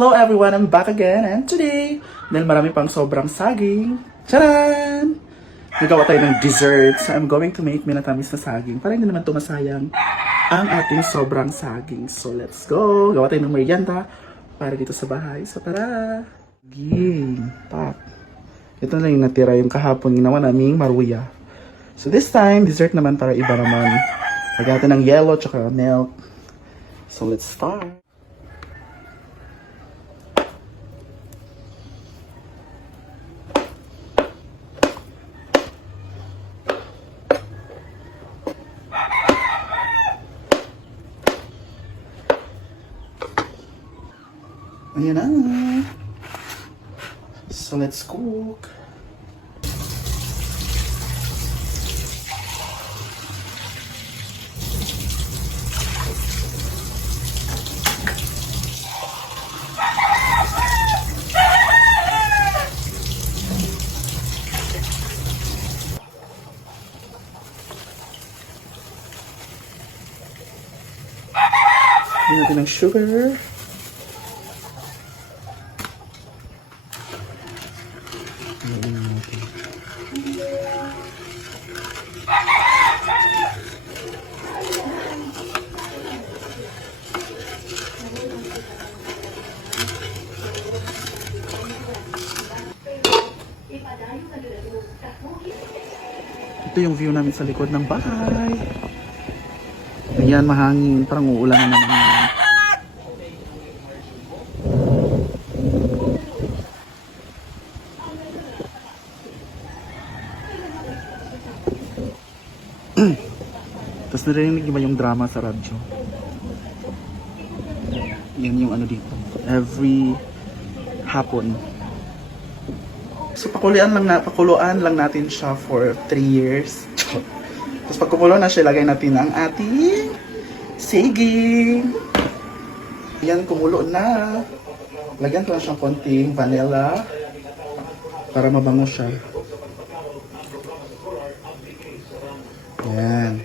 Hello everyone, I'm back again and today, dahil marami pang sobrang saging, charan! Nagawa tayo ng dessert, so I'm going to make minatamis na saging para hindi naman ito masayang ang ating sobrang saging. So let's go! Gawa tayo ng merienda para dito sa bahay. So tara! Saging, pak! Ito na lang yung natira yung kahapon ginawa naming maruya. So this time, dessert naman para iba naman. Lagyan natin ng yellow tsaka milk. So let's start! Ayan na. So let's cook. Lagyan natin ng sugar. Ito yung view namin sa likod ng bahay. Ayan, mahangin. Parang uulan na naman. Tapos narinig niyo ba yung drama sa radyo? Yan yung ano dito. Every hapon. So pakuluan lang natin siya for 3 years. Tapos pag kumulo na siya, lagay natin ang ating saging. Yan, kumulo na. Lagyan ko lang siyang konting vanilla para mabango siya. Yan.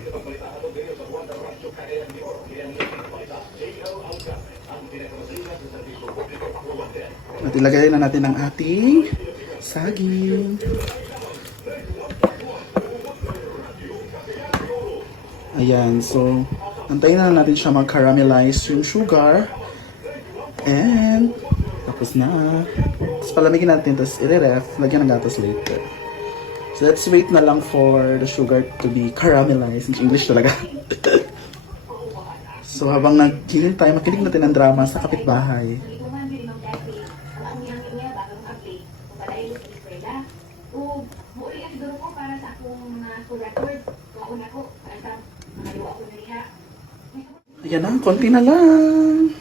At ilagay na natin ang ating saging. Ayan, so antayin na natin siya mag-caramelize yung sugar. And tapos na. Tapos palamigin natin, tapos i-ref, lagyan ng gatas later. So let's wait na lang for the sugar to be caramelized. In English talaga. So habang naghihintay, makinig natin ang drama sa kapitbahay. Ayan na, konti na lang.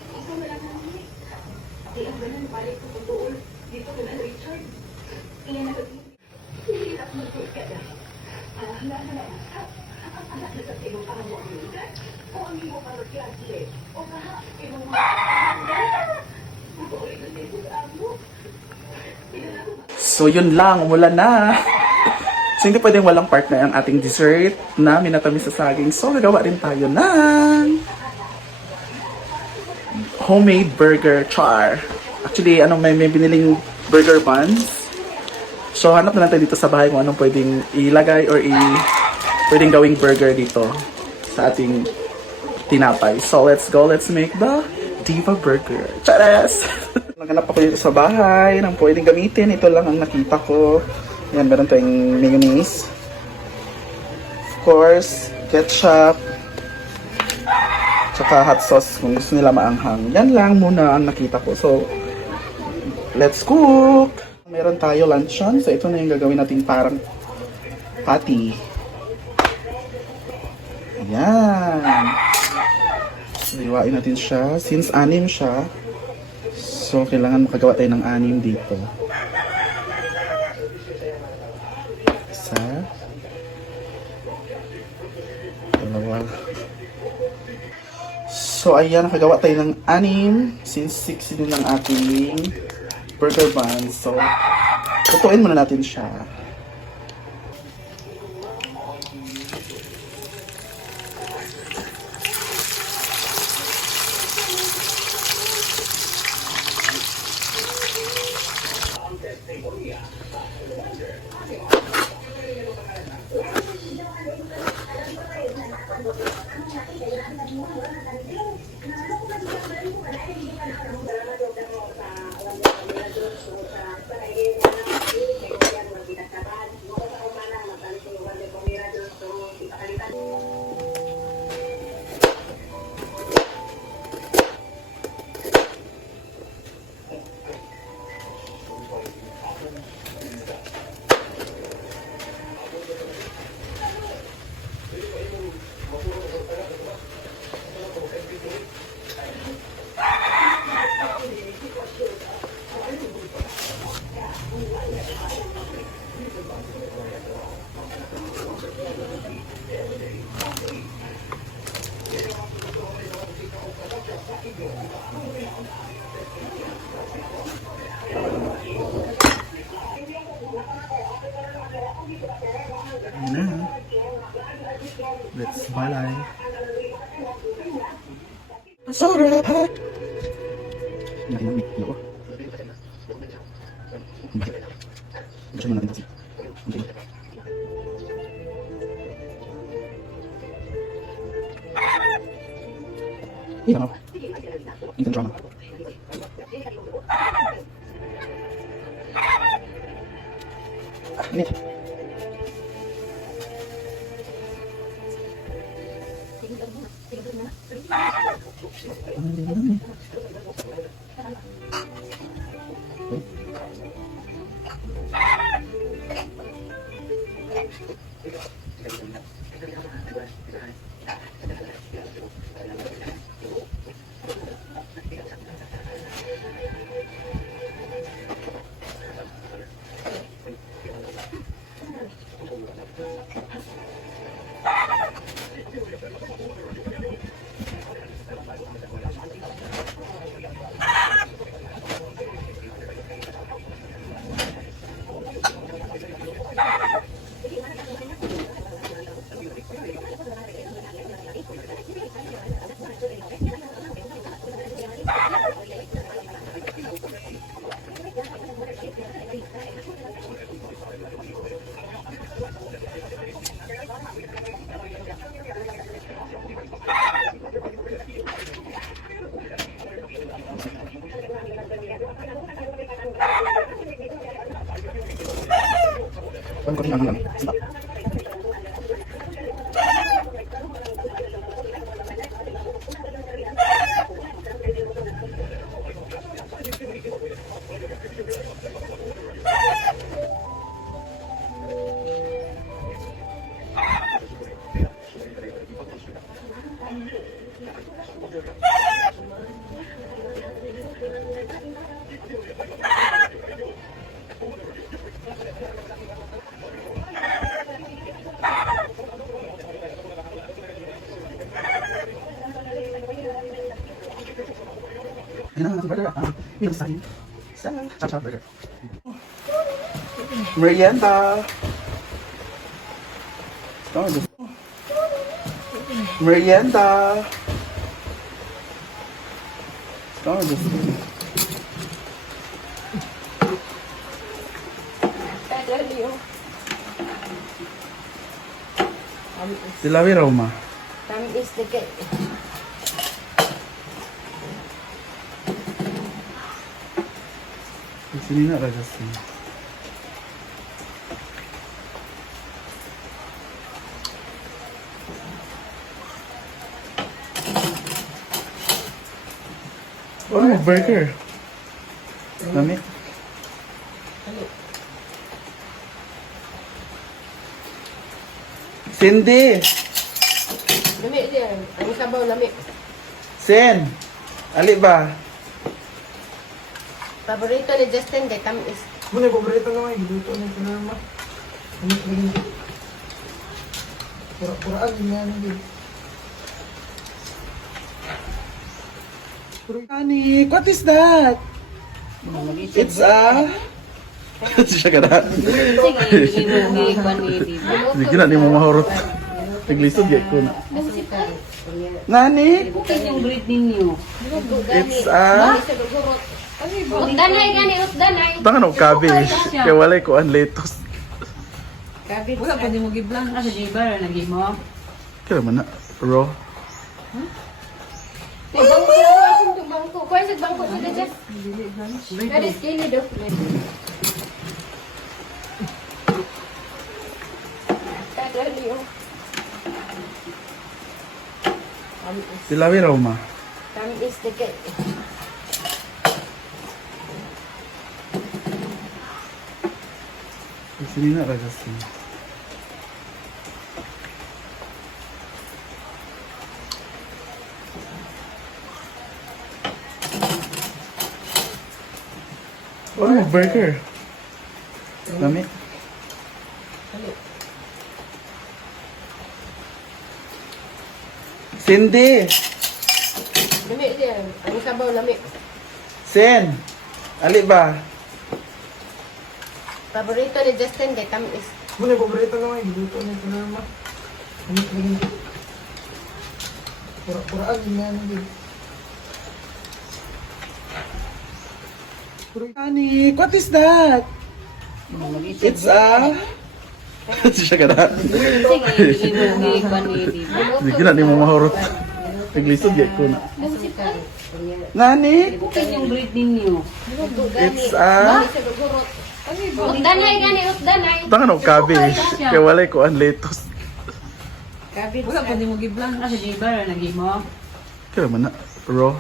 So yun lang, umulan na. So hindi pwedeng walang partner ang ating dessert na minatamis sa saging. So nagawa rin tayo ng homemade burger char. Actually, may biniling burger buns. So hanap na lang tayo dito sa bahay kung anong pwedeng ilagay or pwedeng gawing burger dito sa ating tinapay. So let's go, let's make the Diva Burger. Chares! Naghanap ako dito sa bahay ng pwedeng gamitin. Ito lang ang nakita ko. Yan, meron tayong mayonnaise. Of course, ketchup. Tsaka hot sauce kung gusto nila maanghang. Yan lang muna ang nakita ko. So, let's cook! Meron tayo luncheon. So, ito na yung gagawin natin parang patty. Ayan. So, iwain natin siya. Since 6 siya, so, kailangan makagawa tayo ng 6 dito. Isa. Dalawa. So, ayan, nakagawa tayo ng 6 since 6 din ang ating burger bun. So, tutuin muna natin siya. Ayan. Let's balay. Masarap! Nakinamit. Loko. Gusto mo natin kasi. Okay. Ito na. Ito drama. Ini. Ano ko rin lang. Stop. Ayan na, si burger. Yung sign. Sa Chop Burger. Merienda. Oh, merienda. Oh, Silawi Roma. Kami is the cake. Sini nak raja sini. Oh, burger. Nami. Cindy. Lami dia. Ang sabaw lami. Sen. Ali ba? Paborito ni Justin kay tamis. Muna, paborito naman. Giluto na ito naman. Ano ito rin? Pura-puraan din yan. Honey, what is that? It's a... Siya ka na. Sige na, di mo mahurot. Naglisod gaya ko na. Nani? Bukay yung breed ninyo. It's a... Utdanay gani, utdanay. Tangan og cabbage. Kaya walay ko ang lettuce. Cabbage. Wala pa di mo giblang. Asa di ba? Lagi mo. Kaya man na. Raw. Bangko lang akong bangko. Kuha sa bangko ko na dyan. Kaya skinny daw. Kadali oh. Silawi raw ma. Tamis na kay. Sini na raga sini. Ano burger? Lami. Cindy! Lami siya. Ang sabaw lami. Sen! Ali ba? Paborito ni Justin kay tamis. Muna, paborito naman. Giluto na ito naman. Hamit na ganito. Pura-puraan yun nga naman. Honey, what is that? It's a... Siya ka na. Sige, hindi mo giban. Sige na, di mo mahurot. Naglisod yan ko na. Nani? Bukid yung breed ninyo. It's a... Utdanay gani, utdanay. Tangan og cabbage. Kaya walay ko ang lettuce. Cabbage. Wala pa di mo giblang. Asa di ba? Lagi mo. Kaya man na. Raw.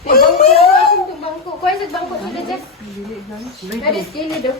Bangko lang akong bangko. Kuha sa bangko ko na dyan. Kaya skinny daw.